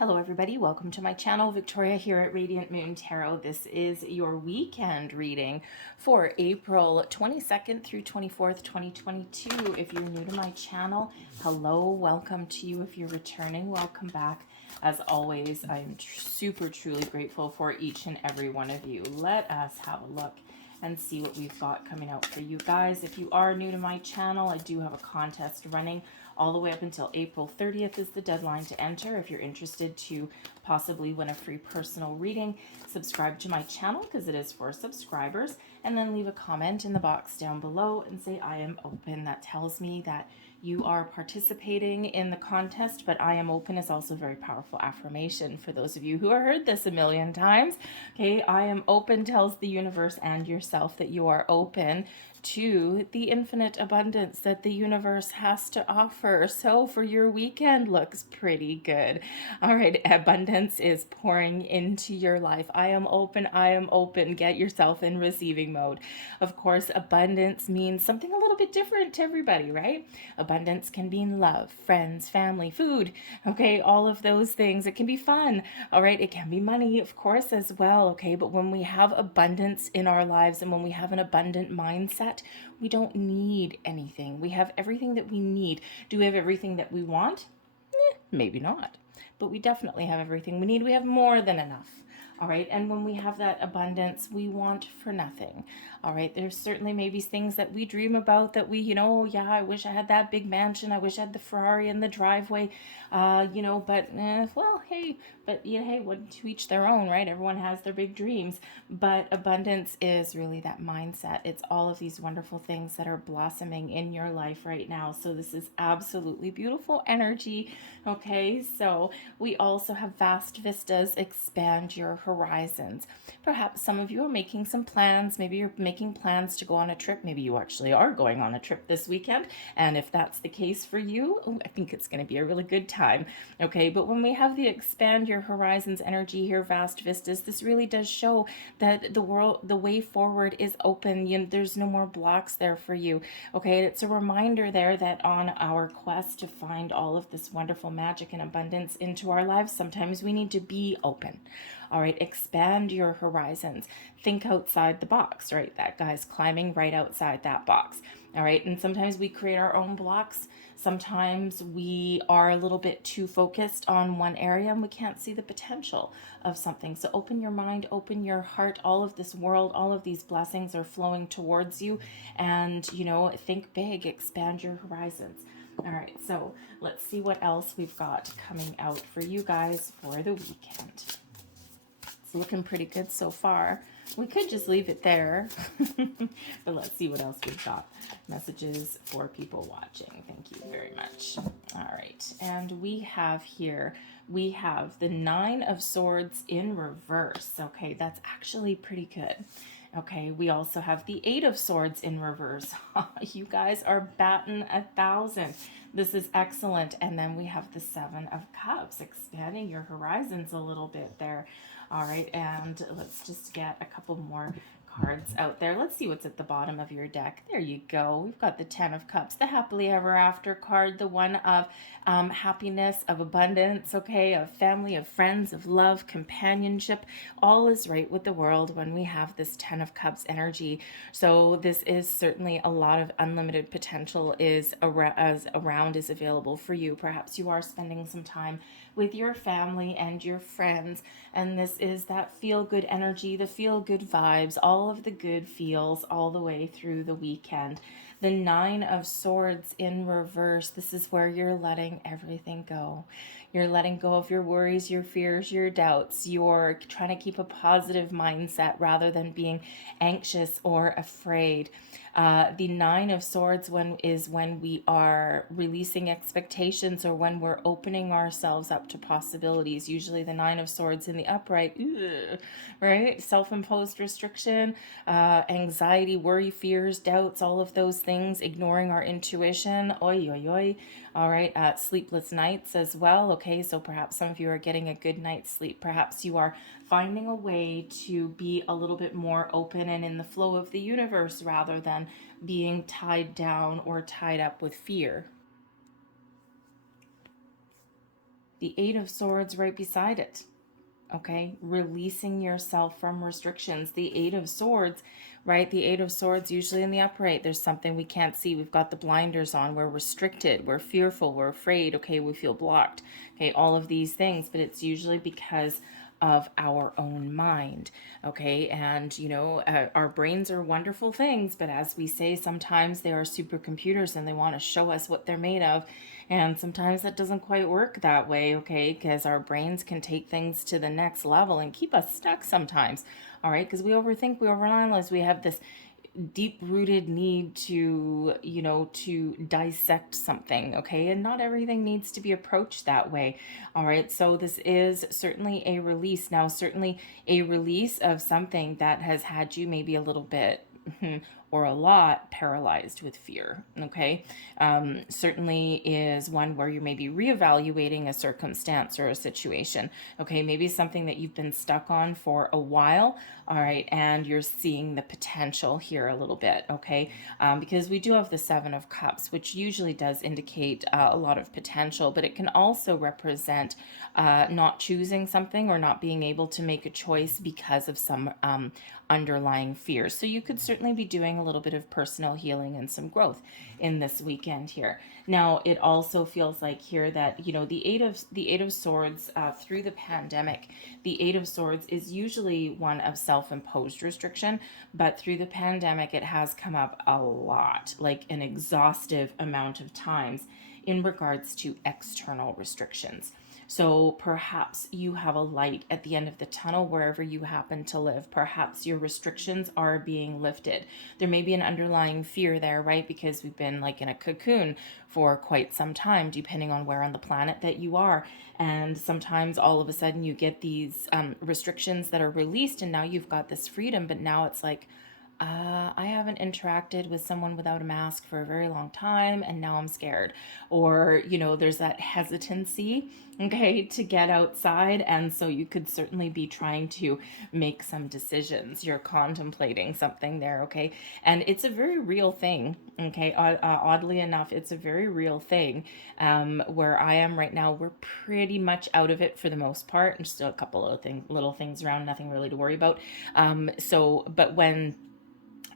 Hello everybody, welcome to my channel. Victoria here at Radiant Moon Tarot. This is your weekend reading for April 22nd through 24th, 2022. If you're new to my channel, hello, welcome to you. If you're returning, welcome back. As always, I am super truly grateful for each and every one of you. Let us have a look and see what we've got coming out for you guys. If you are new to my channel, I do have a contest running all the way up until April 30th is the deadline to enter. If you're interested to possibly win a free personal reading, subscribe to my channel because it is for subscribers, and then leave a comment in the box down below and say I am open. That tells me that you are participating in the contest, but I am open is also a very powerful affirmation for those of you who have heard this a million times. Okay, I am open tells the universe and yourself that you are open to the infinite abundance that the universe has to offer. So for your weekend looks pretty good. All right, abundance is pouring into your life. I am open, I am open. Get yourself in receiving mode. Of course, abundance means something a little bit different to everybody, right? Abundance can mean love, friends, family, food, okay, all of those things. It can be fun, all right? It can be money, of course, as well, okay? But when we have abundance in our lives and when we have an abundant mindset, we don't need anything. We have everything that we need. Do we have everything that we want? Maybe not. But we definitely have everything we need. We have more than enough. All right. And when we have that abundance, we want for nothing. All right. There's certainly maybe things that we dream about that we, oh, yeah, I wish I had that big mansion. I wish I had the Ferrari in the driveway, but, well, hey, but, hey, what to each their own, right? Everyone has their big dreams. But abundance is really that mindset. It's all of these wonderful things that are blossoming in your life right now. So this is absolutely beautiful energy. Okay. So we also have vast vistas, expand your horizons. Perhaps some of you are making some plans. Maybe you're making plans to go on a trip. Maybe you actually are going on a trip this weekend. And if that's the case for you, I think it's going to be a really good time. Okay, but when we have the expand your horizons energy here, vast vistas, this really does show that the way forward is open. There's no more blocks there for you. Okay, it's a reminder there that on our quest to find all of this wonderful magic and abundance into our lives, sometimes we need to be open. All right, expand your horizons. Think outside the box, right? That guy's climbing right outside that box. All right, and sometimes we create our own blocks. Sometimes we are a little bit too focused on one area and we can't see the potential of something. So open your mind, open your heart. All of this world, all of these blessings are flowing towards you. And, think big, expand your horizons. All right, so let's see what else we've got coming out for you guys for the weekend. It's looking pretty good so far. We could just leave it there, but let's see what else we've got. Messages for people watching. Thank you very much. All right, and we have the Nine of Swords in reverse. Okay, that's actually pretty good. Okay, we also have the Eight of Swords in reverse. You guys are batting 1,000. This is excellent. And then we have the Seven of Cups, expanding your horizons a little bit there. All right, and let's just get a couple more cards out there. Let's see what's at the bottom of your deck. There you go. We've got the Ten of Cups, the happily ever after card, the one of happiness, of abundance, okay, of family, of friends, of love, companionship. All is right with the world when we have this Ten of Cups energy. So this is certainly a lot of unlimited potential is around is available for you. Perhaps you are spending some time with your family and your friends, and this is that feel good energy, the feel good vibes, all of the good feels all the way through the weekend. The Nine of Swords in reverse, this is where you're letting everything go. You're letting go of your worries, your fears, your doubts. You're trying to keep a positive mindset rather than being anxious or afraid. The Nine of Swords is when we are releasing expectations or when we're opening ourselves up to possibilities. Usually the Nine of Swords in the upright, right? Self-imposed restriction, anxiety, worry, fears, doubts, all of those things, ignoring our intuition. Oi, oi, oi. All right, sleepless nights as well. Okay, so perhaps some of you are getting a good night's sleep. Perhaps you are finding a way to be a little bit more open and in the flow of the universe rather than being tied down or tied up with fear. the Eight of Swords right beside it. Okay, releasing yourself from restrictions. The Eight of Swords, right? The Eight of Swords, usually in the upright, there's something we can't see. We've got the blinders on. We're restricted. We're fearful. We're afraid. Okay, we feel blocked. Okay, all of these things, but it's usually because of our own mind. Okay, and our brains are wonderful things, but as we say, sometimes they are supercomputers and they want to show us what they're made of. And sometimes that doesn't quite work that way, okay, because our brains can take things to the next level and keep us stuck sometimes. All right, because we overthink, we overanalyze, we have this deep rooted need to to dissect something, okay, and not everything needs to be approached that way. All right, so this is certainly a release. Now, certainly a release of something that has had you maybe a little bit or a lot paralyzed with fear. Okay, certainly is one where you're maybe reevaluating a circumstance or a situation. Okay, maybe something that you've been stuck on for a while. All right, and you're seeing the potential here a little bit. Okay, because we do have the Seven of Cups, which usually does indicate a lot of potential, but it can also represent not choosing something or not being able to make a choice because of some underlying fears. So you could certainly be doing a little bit of personal healing and some growth in this weekend here. Now, it also feels like here that the Eight of Swords through the pandemic, the Eight of Swords is usually one of self-imposed restriction, but through the pandemic it has come up a lot, like an exhaustive amount of times in regards to external restrictions. So perhaps you have a light at the end of the tunnel wherever you happen to live. Perhaps your restrictions are being lifted. There may be an underlying fear there, right? Because we've been like in a cocoon for quite some time, depending on where on the planet that you are. And sometimes all of a sudden you get these restrictions that are released, and now you've got this freedom, but now it's like, I haven't interacted with someone without a mask for a very long time, and now I'm scared. Or, there's that hesitancy, okay, to get outside. And so you could certainly be trying to make some decisions. You're contemplating something there, okay? And it's a very real thing, okay? Oddly enough, it's a very real thing. Where I am right now, we're pretty much out of it for the most part. And still a couple of little things around, nothing really to worry about. But when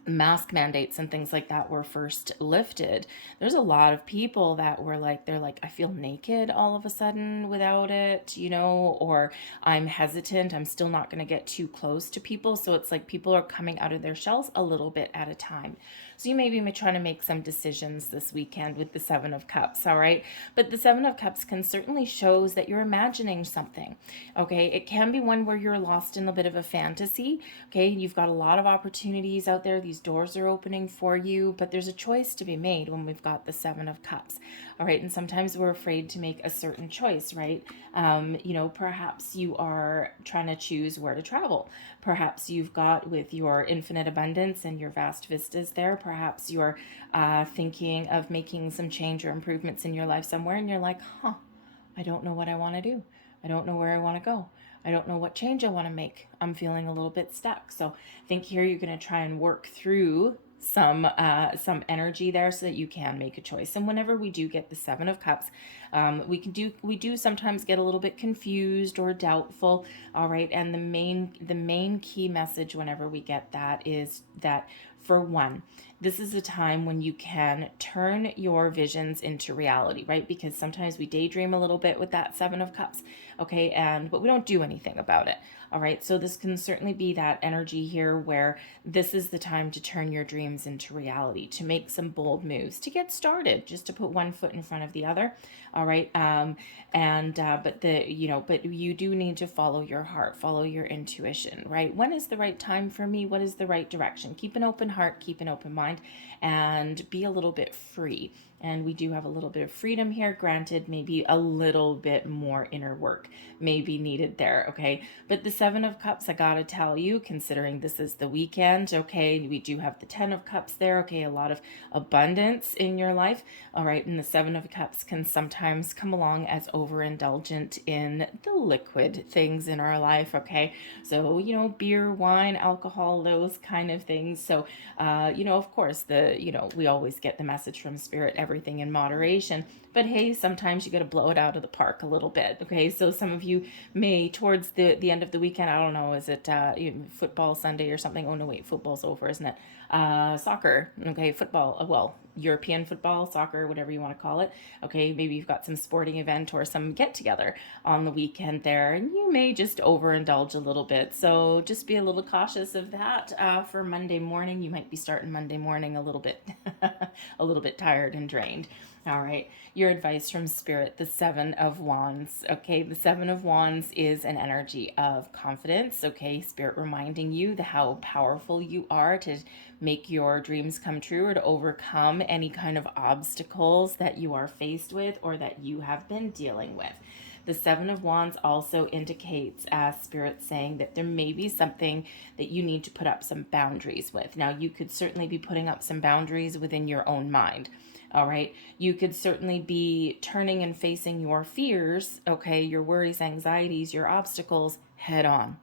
mask mandates and things like that were first lifted, there's a lot of people that were like, they're like, I feel naked all of a sudden without it, or I'm hesitant, I'm still not going to get too close to people. So it's like people are coming out of their shells a little bit at a time. So you may be trying to make some decisions this weekend with the Seven of Cups, all right? But the Seven of Cups can certainly shows that you're imagining something, okay? It can be one where you're lost in a bit of a fantasy, okay? You've got a lot of opportunities out there. These doors are opening for you, but there's a choice to be made when we've got the Seven of Cups, all right? And sometimes we're afraid to make a certain choice, right? Perhaps you are trying to choose where to travel. Perhaps you've got, with your infinite abundance and your vast vistas there, perhaps you're thinking of making some change or improvements in your life somewhere, and you're like, I don't know what I want to do. I don't know where I want to go. I don't know what change I want to make. I'm feeling a little bit stuck. So I think here you're going to try and work through some energy there so that you can make a choice. And whenever we do get the Seven of Cups, we do sometimes get a little bit confused or doubtful. All right, and the main key message whenever we get that is that, for one, this is a time when you can turn your visions into reality, right? Because sometimes we daydream a little bit with that Seven of Cups, okay, but we don't do anything about it. All right, so this can certainly be that energy here where this is the time to turn your dreams into reality, to make some bold moves, to get started, just to put one foot in front of the other. All right, but you do need to follow your heart, follow your intuition, right? When is the right time for me? What is the right direction? Keep an open heart, keep an open mind, and be a little bit free. And we do have a little bit of freedom here. Granted, maybe a little bit more inner work may be needed there, okay? But the Seven of Cups, I gotta tell you, considering this is the weekend, okay, we do have the Ten of Cups there, okay, a lot of abundance in your life, all right, and the Seven of Cups can sometimes come along as overindulgent in the liquid things in our life, okay, so, beer, wine, alcohol, those kind of things, so, of course, we always get the message from Spirit, everything in moderation, but hey, sometimes you got to blow it out of the park a little bit, okay, so some of you may, towards the end of the weekend, I don't know, is it football Sunday or something? Oh no, wait, football's over, isn't it? Soccer, okay, football, well, European football, soccer, whatever you want to call it. Okay, maybe you've got some sporting event or some get together on the weekend there, and you may just overindulge a little bit. So just be a little cautious of that for Monday morning. You might be starting Monday morning a little bit, a little bit tired and drained. All right, your advice from Spirit, the Seven of Wands. Okay, the Seven of Wands is an energy of confidence. Okay, Spirit reminding you how powerful you are to make your dreams come true or to overcome any kind of obstacles that you are faced with or that you have been dealing with. The Seven of Wands also indicates, as Spirit saying, that there may be something that you need to put up some boundaries with. Now, you could certainly be putting up some boundaries within your own mind. All right. You could certainly be turning and facing your fears, okay, your worries, anxieties, your obstacles head on.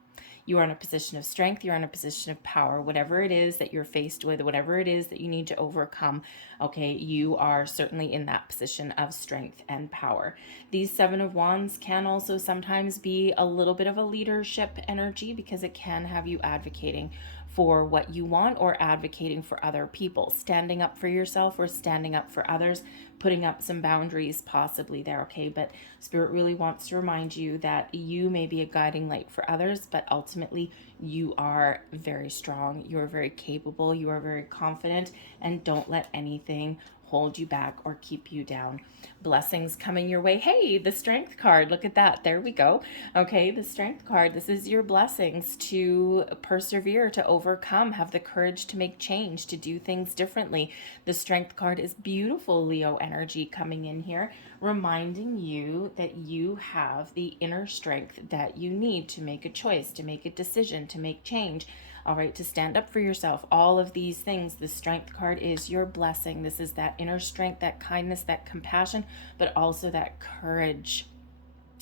You are in a position of strength. You're in a position of power. Whatever it is that you're faced with, whatever it is that you need to overcome, okay, you are certainly in that position of strength and power. These Seven of Wands can also sometimes be a little bit of a leadership energy because it can have you advocating for what you want or advocating for other people, standing up for yourself or standing up for others, putting up some boundaries possibly there, okay? But Spirit really wants to remind you that you may be a guiding light for others, but ultimately you are very strong, you are very capable, you are very confident, and don't let anything hold you back or keep you down. Blessings coming your way. Hey, the Strength card, look at that. There we go. Okay, the Strength card. This is your blessings to persevere, to overcome, have the courage to make change, to do things differently. The Strength card is beautiful Leo energy coming in here, reminding you that you have the inner strength that you need to make a choice, to make a decision, to make change. All right, to stand up for yourself, all of these things. The Strength card is your blessing. This is that inner strength, that kindness, that compassion, but also that courage.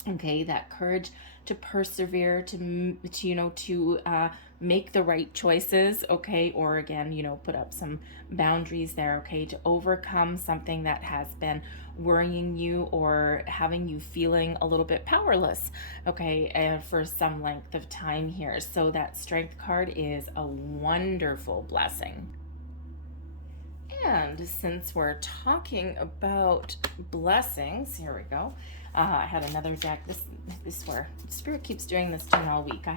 Okay, that courage to persevere, to make the right choices, okay, or again, put up some boundaries there, okay, to overcome something that has been worrying you or having you feeling a little bit powerless, okay, for some length of time here. So that Strength card is a wonderful blessing. And since we're talking about blessings, here we go. I had another deck. This where Spirit keeps doing this to me all week. I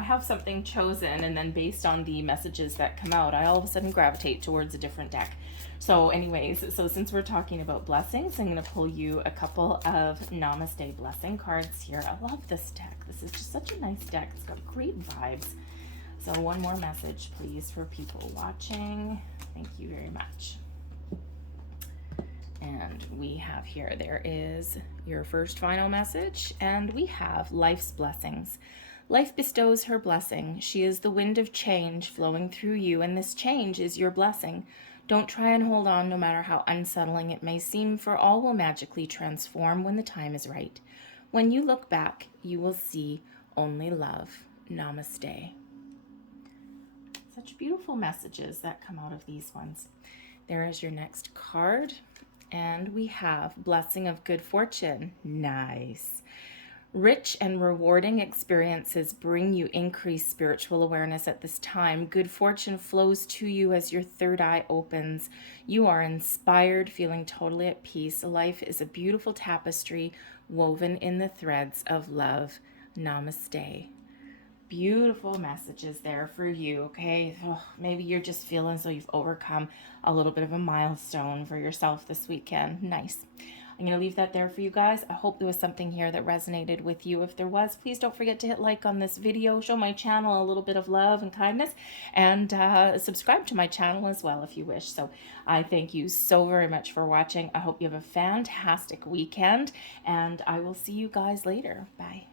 have something chosen, and then based on the messages that come out, I all of a sudden gravitate towards a different deck. So anyways, since we're talking about blessings, I'm going to pull you a couple of Namaste blessing cards here. I love this deck. This is just such a nice deck. It's got great vibes. So one more message, please, for people watching. Thank you very much. And we have here, there is your first final message, and we have life's blessings. Life bestows her blessing. She is the wind of change flowing through you, and this change is your blessing. Don't try and hold on no matter how unsettling it may seem, for all will magically transform when the time is right. When you look back, you will see only love. Namaste. Such beautiful messages that come out of these ones. There is your next card. And we have blessing of good fortune. Nice. Rich and rewarding experiences bring you increased spiritual awareness at this time. Good fortune flows to you as your third eye opens. You are inspired, feeling totally at peace. Life is a beautiful tapestry woven in the threads of love. Namaste. Beautiful messages there for you, okay? Maybe you're just feeling as though you've overcome a little bit of a milestone for yourself this weekend. Nice. I'm going to leave that there for you guys. I hope there was something here that resonated with you. If there was, please don't forget to hit like on this video, show my channel a little bit of love and kindness, and subscribe to my channel as well if you wish. So I thank you so very much for watching. I hope you have a fantastic weekend, and I will see you guys later. Bye.